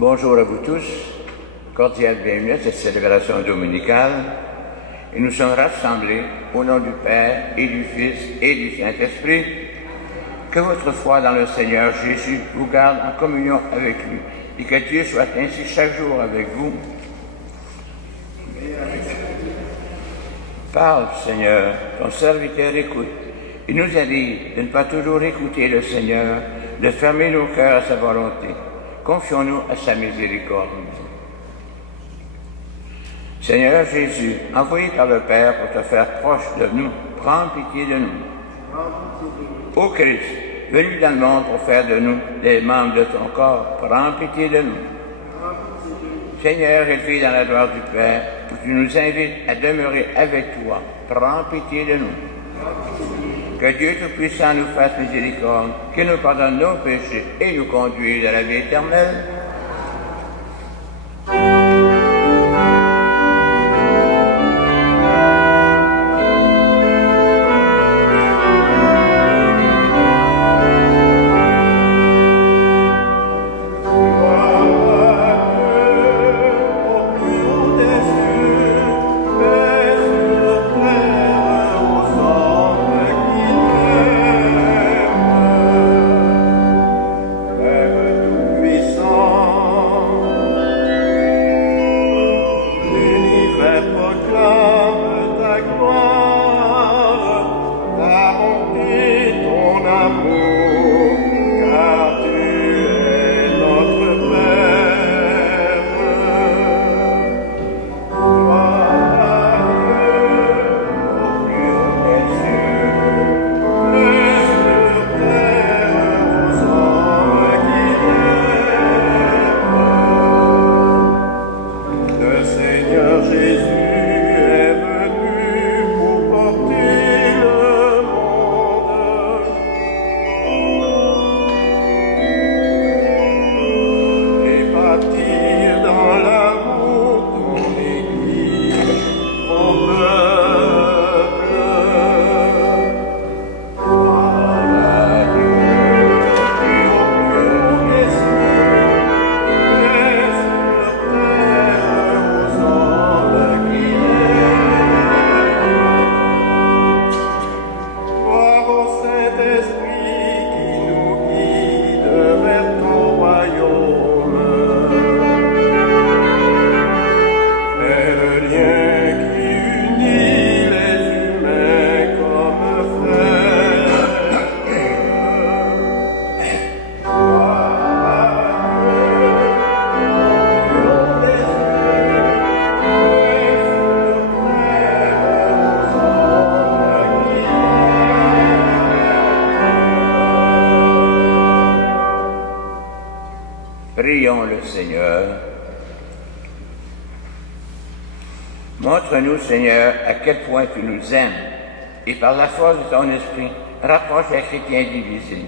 Bonjour à vous tous, cordial bienvenue à cette célébration dominicale. Et nous sommes rassemblés au nom du Père et du Fils et du Saint-Esprit. Que votre foi dans le Seigneur Jésus vous garde en communion avec lui et que Dieu soit ainsi chaque jour avec vous. Parle, Seigneur, ton serviteur écoute. Il nous arrive de ne pas toujours écouter le Seigneur, de fermer nos cœurs à sa volonté. Confions-nous à sa miséricorde. Seigneur Jésus, envoyé par le Père pour te faire proche de nous, prends pitié de nous. Ô Christ, venu dans le monde pour faire de nous les membres de ton corps, prends pitié de nous. Seigneur, élevé dans la gloire du Père, tu nous invites à demeurer avec toi, prends pitié de nous. Que Dieu Tout-Puissant nous fasse miséricorde, qu'il nous pardonne nos péchés et nous conduise à la vie éternelle. Prions le Seigneur. Montre-nous, Seigneur, à quel point tu nous aimes, et par la force de ton esprit, rapproche les chrétiens divisés.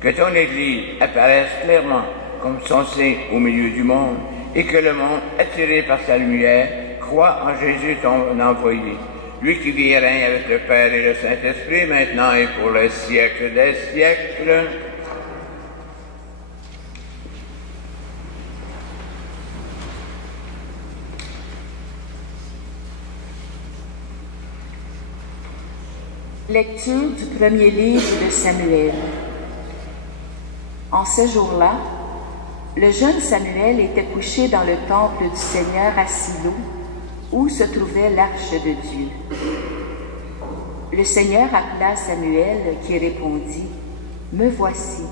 Que ton Église apparaisse clairement comme censée au milieu du monde, et que le monde, attiré par sa lumière, croit en Jésus ton envoyé, lui qui vit et règne avec le Père et le Saint-Esprit, maintenant et pour les siècles des siècles. Lecture du premier livre de Samuel. En ce jour-là, le jeune Samuel était couché dans le temple du Seigneur à Silo, où se trouvait l'arche de Dieu. Le Seigneur appela Samuel, qui répondit « Me voici ».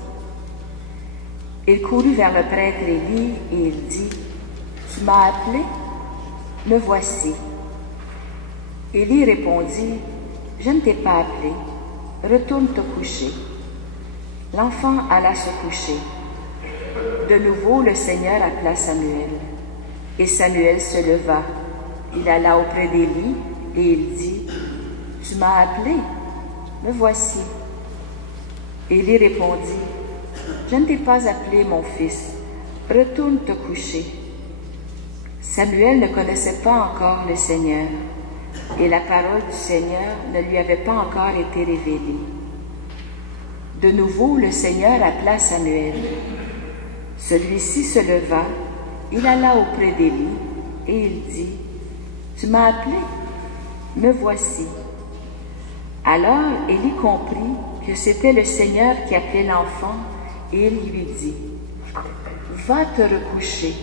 Il courut vers le prêtre Élie et il dit « Tu m'as appelé? Me voici ». Élie répondit « Je ne t'ai pas appelé, retourne te coucher. » L'enfant alla se coucher. De nouveau, le Seigneur appela Samuel. Et Samuel se leva. Il alla auprès d'Élie et il dit « Tu m'as appelé, me voici. » Élie répondit « Je ne t'ai pas appelé, mon fils, retourne te coucher. » Samuel ne connaissait pas encore le Seigneur. Et la parole du Seigneur ne lui avait pas encore été révélée. De nouveau, le Seigneur appela Samuel. Celui-ci se leva il alla auprès d'Élie et il dit, « Tu m'as appelé, me voici. » Alors Élie comprit que c'était le Seigneur qui appelait l'enfant et il lui dit, « Va te recoucher,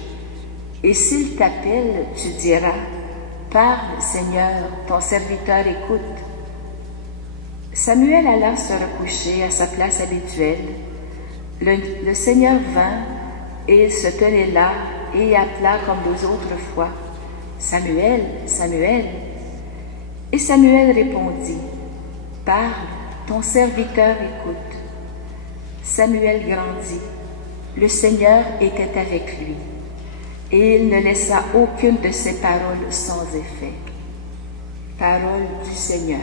et s'il t'appelle, tu diras, « Parle, Seigneur, ton serviteur écoute. » Samuel alla se recoucher à sa place habituelle. Le Seigneur vint et il se tenait là et appela comme deux autres fois, « Samuel, Samuel. » Et Samuel répondit, « Parle, ton serviteur écoute. » Samuel grandit. Le Seigneur était avec lui, et il ne laissa aucune de ses paroles sans effet. Parole du Seigneur.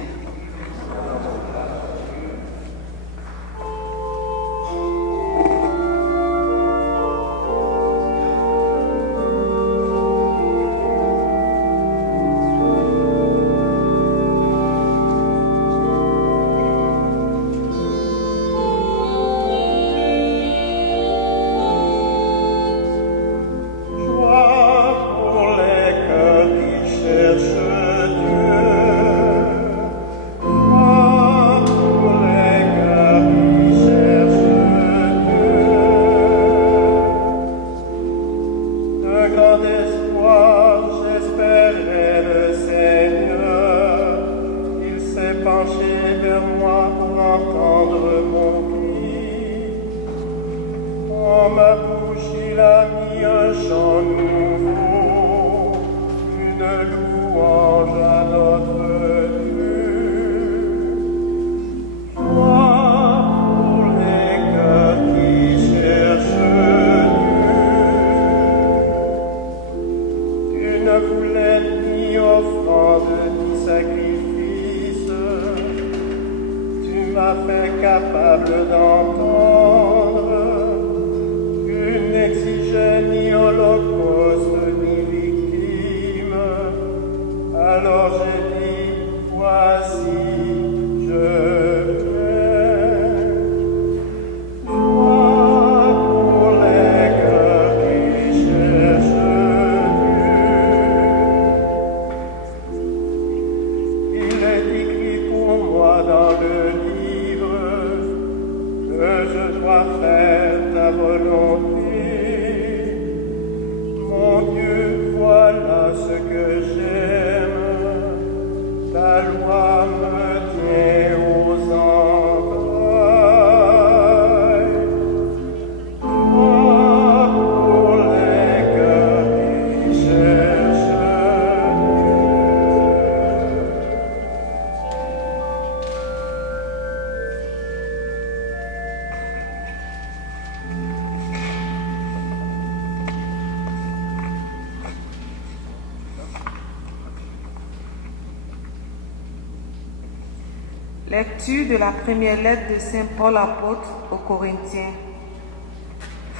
Lecture de la première lettre de Saint Paul apôtre aux Corinthiens.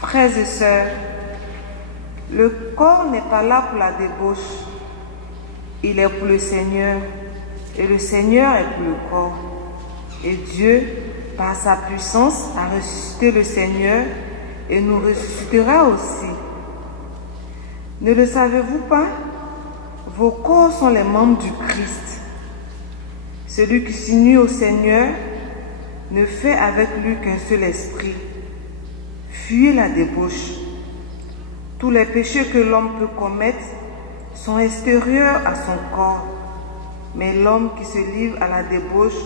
Frères et sœurs, le corps n'est pas là pour la débauche, il est pour le Seigneur, et le Seigneur est pour le corps. Et Dieu, par sa puissance, a ressuscité le Seigneur et nous ressuscitera aussi. Ne le savez-vous pas? Vos corps sont les membres du Christ. Celui qui s'unit au Seigneur ne fait avec lui qu'un seul esprit. Fuyez la débauche. Tous les péchés que l'homme peut commettre sont extérieurs à son corps, mais l'homme qui se livre à la débauche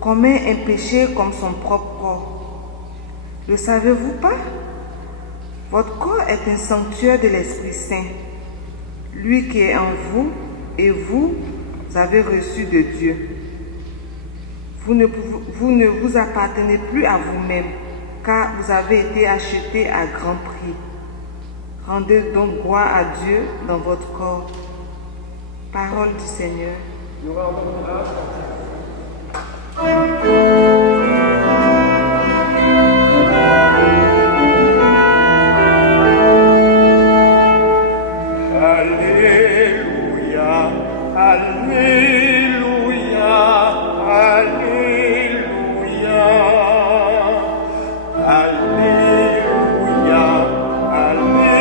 commet un péché comme son propre corps. Le savez-vous pas? Votre corps est un sanctuaire de l'Esprit Saint, lui qui est en vous, et vous avez reçu de Dieu. Vous ne vous appartenez plus à vous-même, car vous avez été achetés à grand prix. Rendez donc gloire à Dieu dans votre corps. Parole du Seigneur. Nous rendons grâce Alléluia, Alléluia, Alléluia, Alléluia, Alléluia.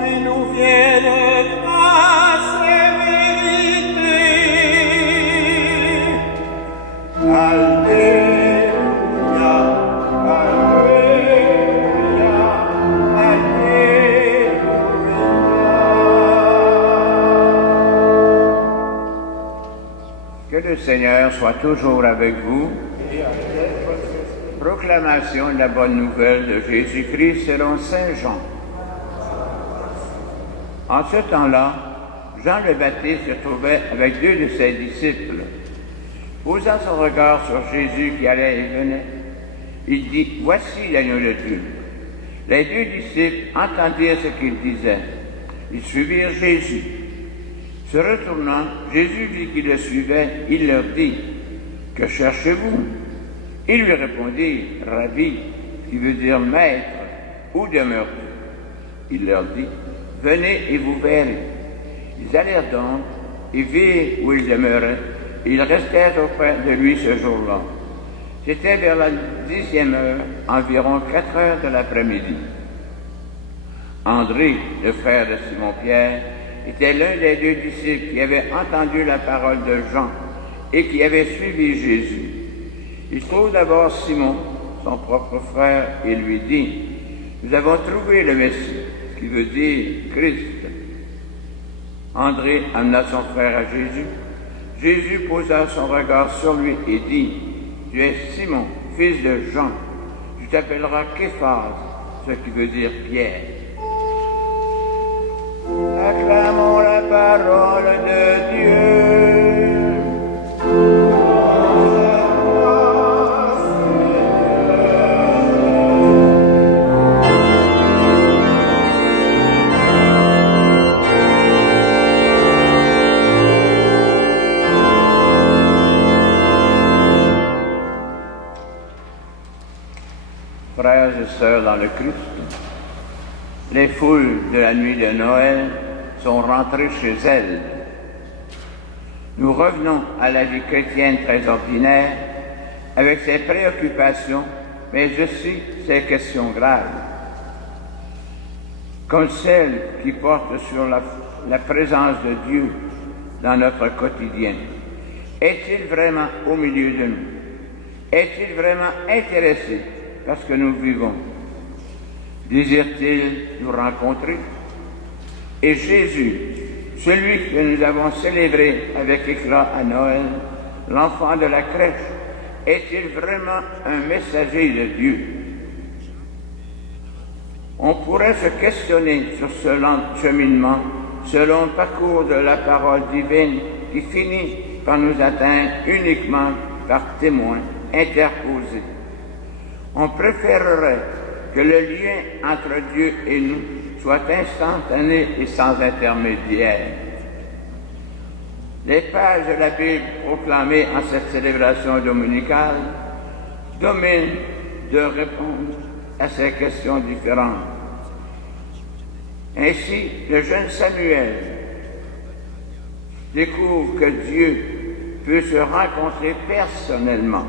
lui nous vienne grâce et vérité. Alléluia, Alléluia, Alléluia. Que le Seigneur soit toujours avec vous. Proclamation de la bonne nouvelle de Jésus-Christ selon Saint Jean. En ce temps-là, Jean le Baptiste se trouvait avec deux de ses disciples. Posant son regard sur Jésus qui allait et venait, il dit, « Voici l'agneau de Dieu. » Les deux disciples entendirent ce qu'il disait. Ils suivirent Jésus. Se retournant, Jésus vit qu'ils le suivaient. Il leur dit, « Que cherchez-vous » Ils lui répondirent, « Rabbi » qui veut dire « Maître », où demeures-tu? Il leur dit, « Venez et vous verrez. » Ils allèrent donc et virent où il demeurait. Ils restèrent auprès de lui ce jour-là. C'était vers la 10e heure, environ 4 heures de l'après-midi. André, le frère de Simon-Pierre, était l'un des deux disciples qui avait entendu la parole de Jean et qui avait suivi Jésus. Il trouve d'abord Simon, son propre frère, et lui dit, « Nous avons trouvé le Messie, qui veut dire Christ. » André amena son frère à Jésus. Jésus posa son regard sur lui et dit, « Tu es Simon, fils de Jean. Tu t'appelleras Képhas, ce qui veut dire Pierre. » Acclamons la parole de Dieu. Frères et sœurs dans le Christ, les foules de la nuit de Noël sont rentrées chez elles. Nous revenons à la vie chrétienne très ordinaire, avec ses préoccupations, mais aussi ses questions graves, comme celle qui porte sur la présence de Dieu dans notre quotidien. Est-il vraiment au milieu de nous? Est-il vraiment intéressé par ce que nous vivons? Désire-t-il nous rencontrer? Et Jésus, celui que nous avons célébré avec éclat à Noël, l'enfant de la crèche, est-il vraiment un messager de Dieu? On pourrait se questionner sur ce lent cheminement selon le parcours de la parole divine qui finit par nous atteindre uniquement par témoins interposés. On préférerait que le lien entre Dieu et nous soit instantané et sans intermédiaire. Les pages de la Bible proclamées en cette célébration dominicale dominent de répondre à ces questions différentes. Ainsi, le jeune Samuel découvre que Dieu peut se rencontrer personnellement.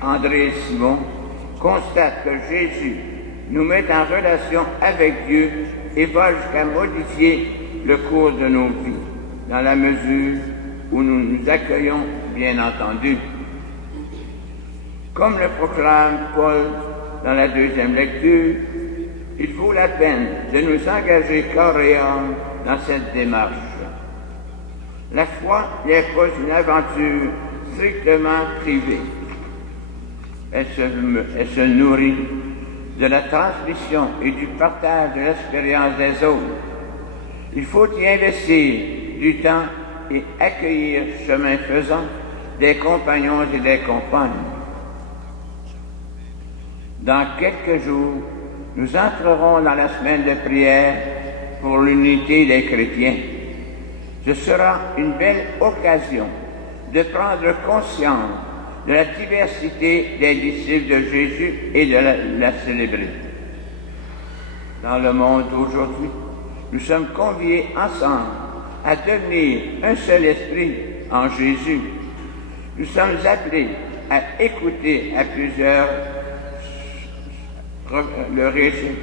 André et Simon constatent que Jésus nous met en relation avec Dieu et va jusqu'à modifier le cours de nos vies, dans la mesure où nous nous accueillons, bien entendu. Comme le proclame Paul dans la deuxième lecture, il vaut la peine de nous engager corps et âme dans cette démarche. La foi n'est pas une aventure strictement privée. Elle se nourrit de la transmission et du partage de l'expérience des autres. Il faut y investir du temps et accueillir, chemin faisant, des compagnons et des compagnes. Dans quelques jours, nous entrerons dans la semaine de prière pour l'unité des chrétiens. Ce sera une belle occasion de prendre conscience de la diversité des disciples de Jésus et de la célébrer. Dans le monde d'aujourd'hui, nous sommes conviés ensemble à devenir un seul esprit en Jésus. Nous sommes appelés à écouter à plusieurs le récit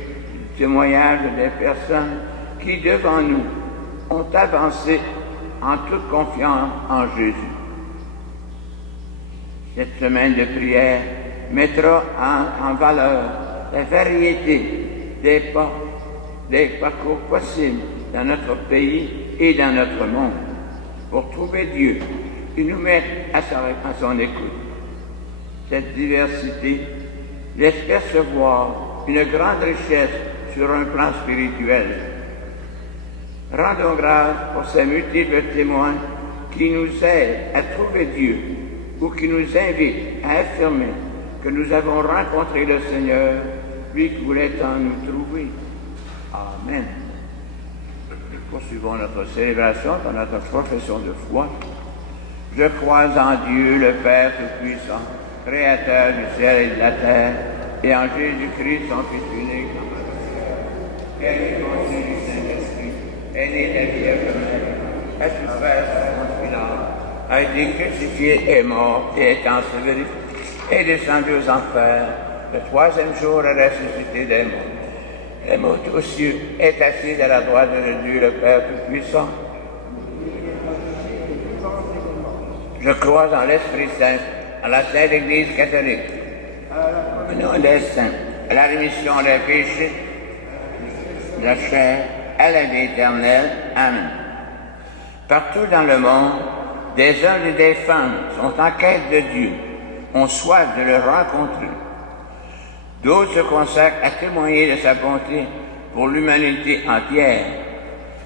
témoignage des personnes qui, devant nous, ont avancé en toute confiance en Jésus. Cette semaine de prière mettra en valeur la variété des parcours possibles dans notre pays et dans notre monde pour trouver Dieu et nous mettre à son écoute. Cette diversité laisse percevoir une grande richesse sur un plan spirituel. Rendons grâce pour ces multiples témoins qui nous aident à trouver Dieu ou qui nous invitent à affirmer que nous avons rencontré le Seigneur, lui qui voulait en nous trouver. Amen. Poursuivons notre célébration par notre profession de foi. Je crois en Dieu, le Père Tout-Puissant, Créateur du ciel et de la terre, et en Jésus-Christ, son Fils unique, est conçu du Saint-Esprit, est né de la Vierge Marie, a souffert sous Pilate, a été crucifié, est mort et est enseveli, est descendu aux enfers, le troisième jour est ressuscité des morts. Est monté aux cieux, est assis à la droite de Dieu, le Père Tout-Puissant. Je crois en l'Esprit Saint, à la Sainte Église catholique, au nom des saints, à la rémission des péchés, de la chair, à la vie éternelle. Amen. Partout dans le monde, des hommes et des femmes sont en quête de Dieu, ont soif de le rencontrer. D'autres se consacrent à témoigner de sa bonté pour l'humanité entière.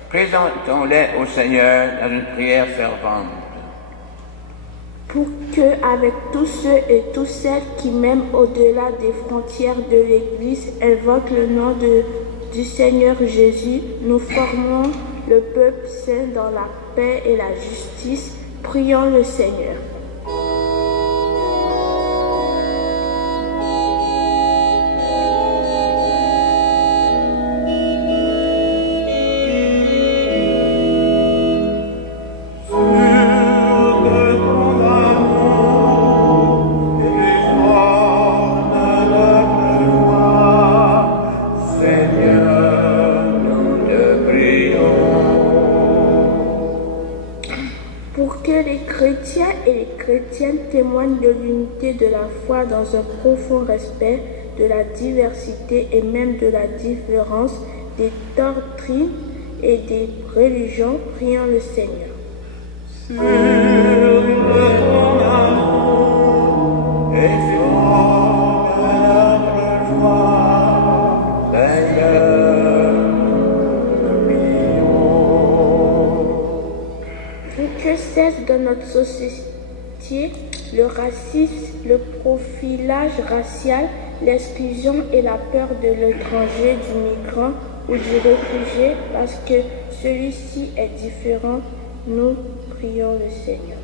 Présentons-les au Seigneur dans une prière fervente. Pour que, avec tous ceux et toutes celles qui, même au-delà des frontières de l'Église, invoquent le nom du Seigneur Jésus, nous formons le peuple saint dans la paix et la justice. Prions le Seigneur. Témoigne de l'unité de la foi dans un profond respect de la diversité et même de la différence des doctrines et des religions. Prions le Seigneur. Pour que cesse de notre société le racisme, le profilage racial, l'exclusion et la peur de l'étranger, du migrant ou du réfugié, parce que celui-ci est différent, nous prions le Seigneur.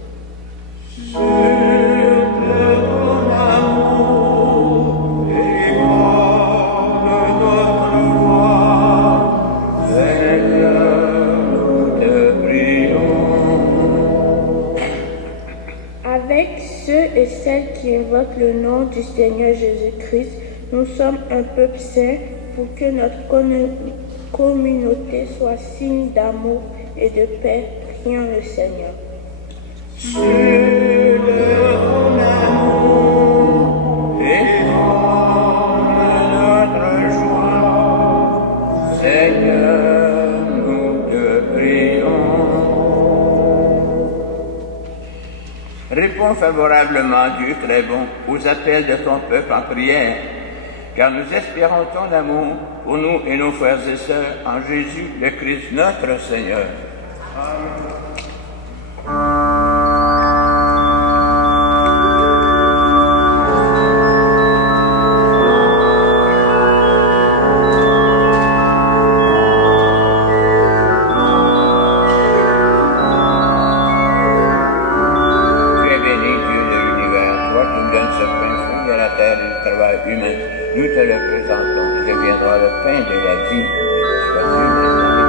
Avec ceux et celles qui invoquent le nom du Seigneur Jésus-Christ, nous sommes un peuple saint pour que notre communauté soit signe d'amour et de paix. Prions le Seigneur. Réponds favorablement, Dieu très bon, aux appels de ton peuple en prière, car nous espérons ton amour pour nous et nos frères et sœurs en Jésus le Christ notre Seigneur. Amen. Nous te le présentons, il deviendra le pain de la vie. Sois-tu maintenant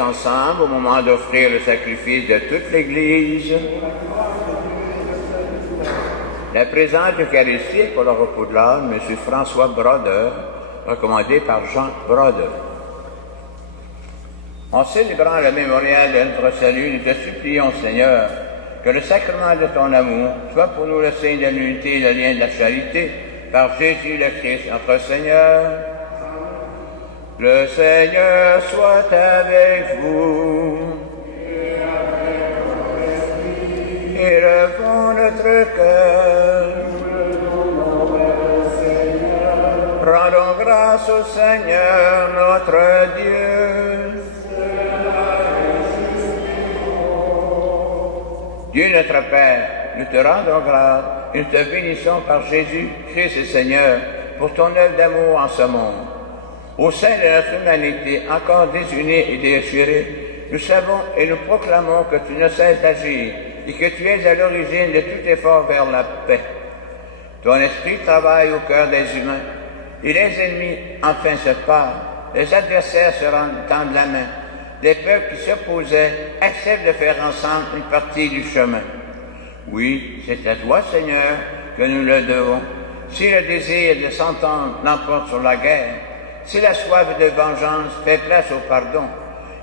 ensemble au moment d'offrir le sacrifice de toute l'Église. La présente Eucharistie pour le repos de l'âme, M. François Brodeur, recommandé par Jean Brodeur. En célébrant le mémorial de notre salut, nous te supplions, Seigneur, que le sacrement de ton amour soit pour nous le signe de l'unité et le lien de la charité, par Jésus le Christ, notre Seigneur. Le Seigneur soit avec vous. Élevons notre cœur. Rendons grâce au Seigneur notre Dieu. Dieu notre Père, nous te rendons grâce et nous te bénissons par Jésus, Christ et Seigneur, pour ton œuvre d'amour en ce monde. Au sein de notre humanité, encore désunie et déchirée, nous savons et nous proclamons que tu ne cesses d'agir et que tu es à l'origine de tout effort vers la paix. Ton esprit travaille au cœur des humains et les ennemis enfin se parlent, les adversaires se tendent la main. Les peuples qui s'opposaient acceptent de faire ensemble une partie du chemin. Oui, c'est à toi, Seigneur, que nous le devons. Si le désir de s'entendre l'emporte sur la guerre, si la soif de vengeance fait place au pardon,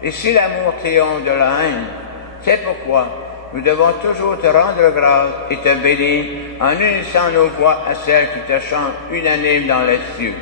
et si l'amour triomphe de la haine, c'est pourquoi nous devons toujours te rendre grâce et te bénir en unissant nos voix à celles qui te chantent unanimes dans les cieux.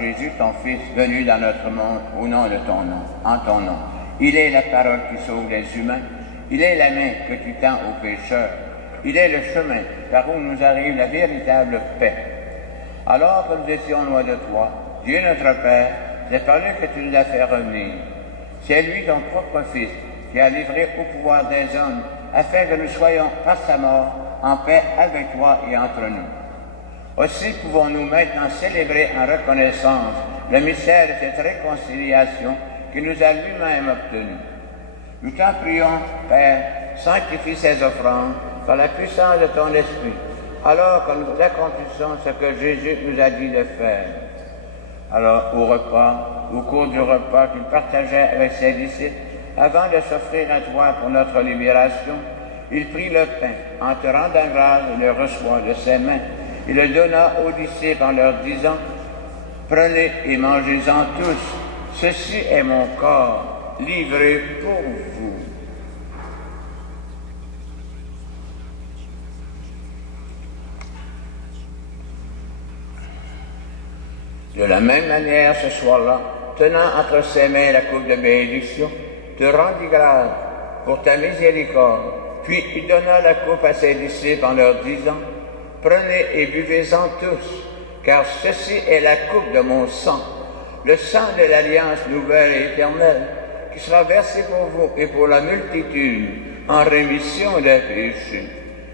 Jésus, ton Fils, venu dans notre monde au nom de ton nom, en ton nom. Il est la parole qui sauve les humains. Il est la main que tu tends aux pécheurs. Il est le chemin par où nous arrive la véritable paix. Alors que nous étions loin de toi, Dieu notre Père, c'est par lui que tu nous as fait revenir. C'est lui, ton propre Fils, qui a livré au pouvoir des hommes, afin que nous soyons, par sa mort, en paix avec toi et entre nous. Aussi pouvons-nous maintenant célébrer en reconnaissance le mystère de cette réconciliation qu'il nous a lui-même obtenu. Nous t'en prions, Père, sanctifie ces offrandes par la puissance de ton Esprit, alors que nous accomplissons ce que Jésus nous a dit de faire. Alors, au cours du repas qu'il partageait avec ses disciples, avant de s'offrir à toi pour notre libération, il prit le pain, en te rendant grâce, et le reçoit de ses mains. Il le donna aux disciples en leur disant, « Prenez et mangez-en tous, ceci est mon corps, livré pour vous. » De la même manière, ce soir-là, tenant entre ses mains la coupe de bénédiction, te rendit grâce pour ta miséricorde, puis il donna la coupe à ses disciples en leur disant, prenez et buvez-en tous, car ceci est la coupe de mon sang, le sang de l'alliance nouvelle et éternelle, qui sera versé pour vous et pour la multitude en rémission des péchés.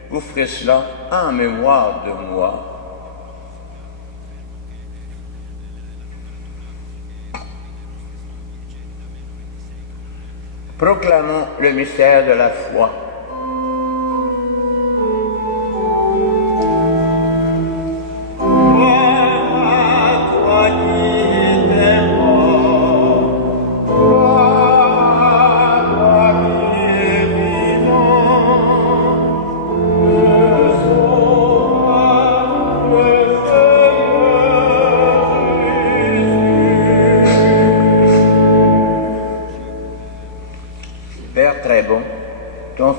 Vous ferez cela en mémoire de moi. Proclamons le mystère de la foi.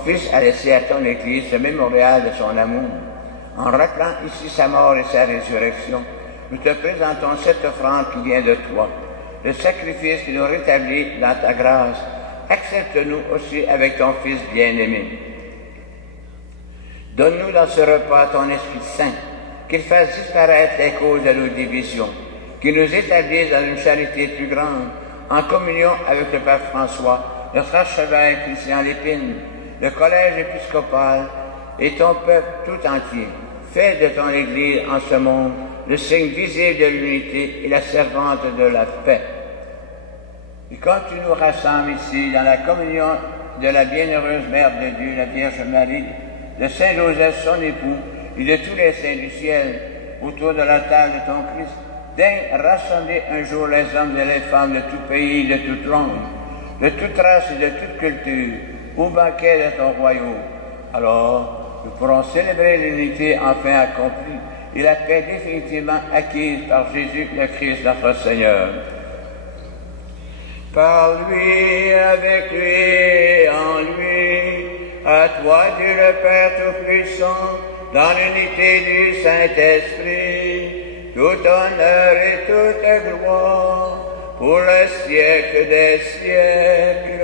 Fils a laissé à ton Église ce mémorial de son amour. En rappelant ici sa mort et sa résurrection, nous te présentons cette offrande qui vient de toi, le sacrifice qui nous rétablit dans ta grâce. Accepte-nous aussi avec ton Fils bien-aimé. Donne-nous dans ce repas ton Esprit Saint, qu'il fasse disparaître les causes de nos divisions, qu'il nous établisse dans une charité plus grande, en communion avec le Pape François, notre archevêque Christian Lépine, le collège épiscopal et ton peuple tout entier. Fais de ton Église en ce monde le signe visible de l'unité et la servante de la paix. Et quand tu nous rassembles ici dans la communion de la bienheureuse Mère de Dieu, la Vierge Marie, de Saint Joseph son époux et de tous les saints du ciel, autour de la table de ton Christ, daigne rassembler un jour les hommes et les femmes de tout pays, de toute langue, de toute race et de toute culture, au banquet de ton royaume. Alors, nous pourrons célébrer l'unité enfin accomplie et la paix définitivement acquise par Jésus le Christ notre Seigneur. Par lui, avec lui, en lui, à toi Dieu le Père Tout-Puissant, dans l'unité du Saint-Esprit, tout honneur et toute gloire, pour le siècle des siècles.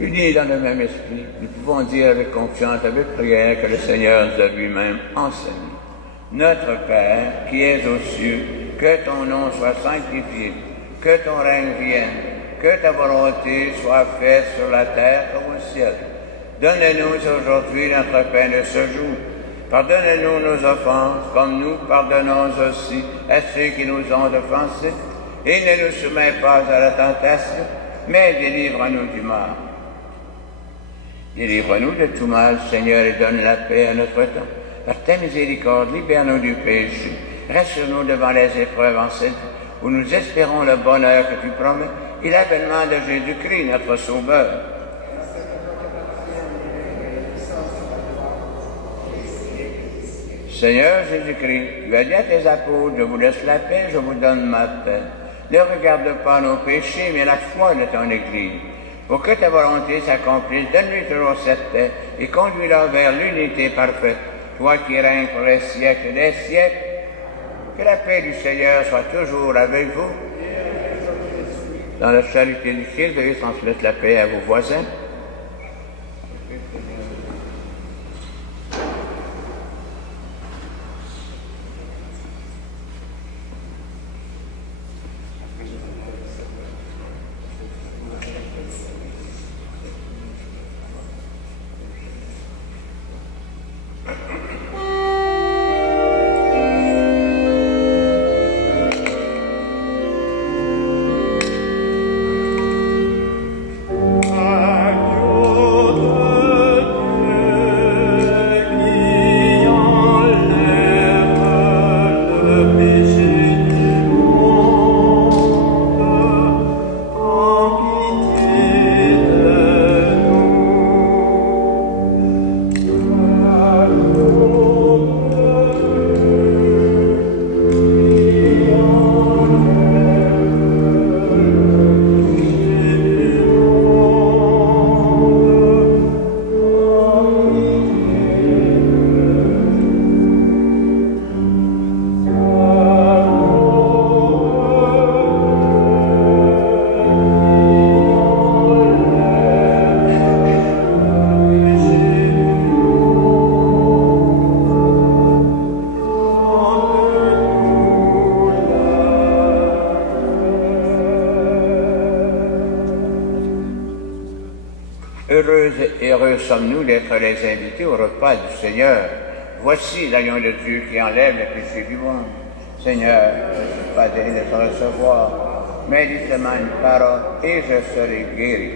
Unis dans le même esprit, nous pouvons dire avec confiance, avec prière, que le Seigneur nous a lui-même enseigné. Notre Père, qui es aux cieux, que ton nom soit sanctifié, que ton règne vienne, que ta volonté soit faite sur la terre comme au ciel. Donne-nous aujourd'hui notre pain de ce jour. Pardonne-nous nos offenses, comme nous pardonnons aussi à ceux qui nous ont offensés. Et ne nous soumets pas à la tentation, mais délivre-nous du mal. Délivre-nous de tout mal, Seigneur, et donne la paix à notre temps. Par ta miséricorde, libère-nous du péché. Rassure-nous devant les épreuves en cette vie, où nous espérons le bonheur que tu promets et l'avènement de Jésus-Christ, notre Sauveur. Seigneur Jésus-Christ, tu as dit à tes apôtres, je vous laisse la paix, je vous donne ma paix. Ne regarde pas nos péchés, mais la foi de ton Église. Pour que ta volonté s'accomplisse, donne-lui toujours cette paix et conduis-la vers l'unité parfaite. Toi qui règnes pour les siècles des siècles, que la paix du Seigneur soit toujours avec vous. Dans la charité du Christ, veuillez transmettre la paix à vos voisins. Heureux sommes-nous d'être les invités au repas du Seigneur. Voici l'agneau de Dieu qui enlève les péchés du monde. Seigneur, je ne suis pas digne de te recevoir, mais dis seulement une parole et je serai guéri.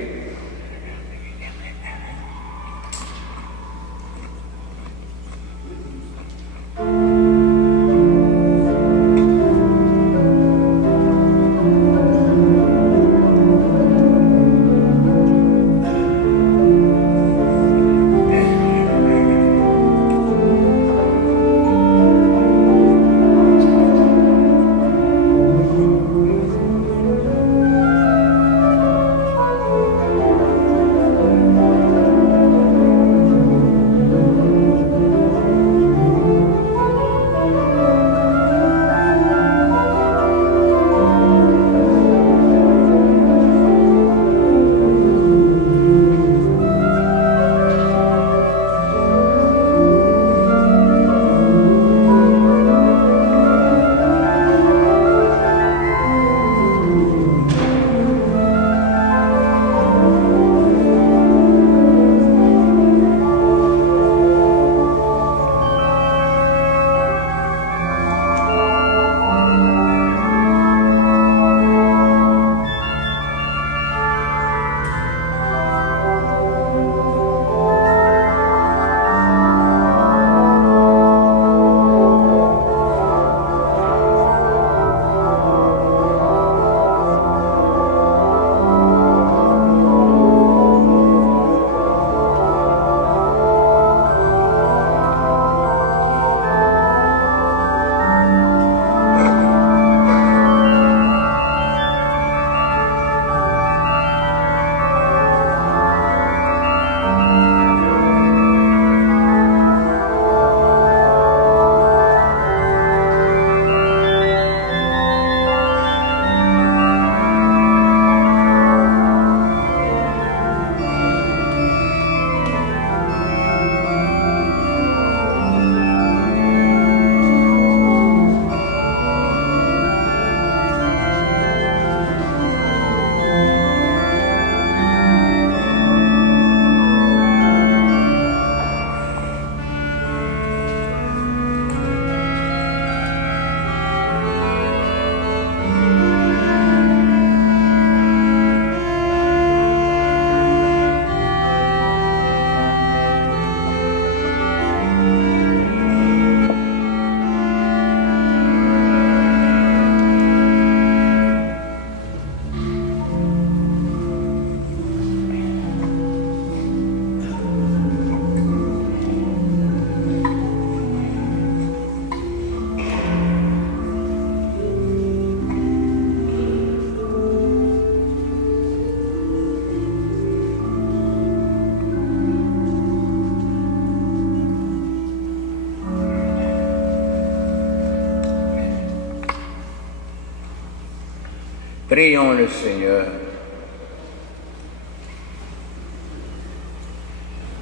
Prions le Seigneur.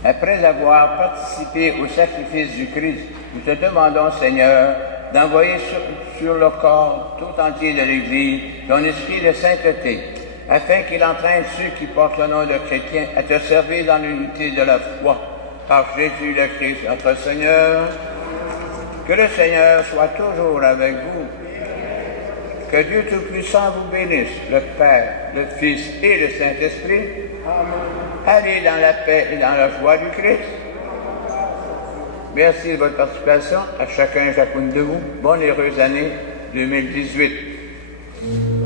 Après avoir participé au sacrifice du Christ, nous te demandons, Seigneur, d'envoyer sur le corps tout entier de l'Église ton esprit de sainteté, afin qu'il entraîne ceux qui portent le nom de chrétiens à te servir dans l'unité de la foi. Par Jésus le Christ, notre Seigneur. Que le Seigneur soit toujours avec vous. Que Dieu Tout-Puissant vous bénisse, le Père, le Fils et le Saint-Esprit. Allez dans la paix et dans la joie du Christ. Merci de votre participation. À chacun et chacune de vous, bonne et heureuse année 2018.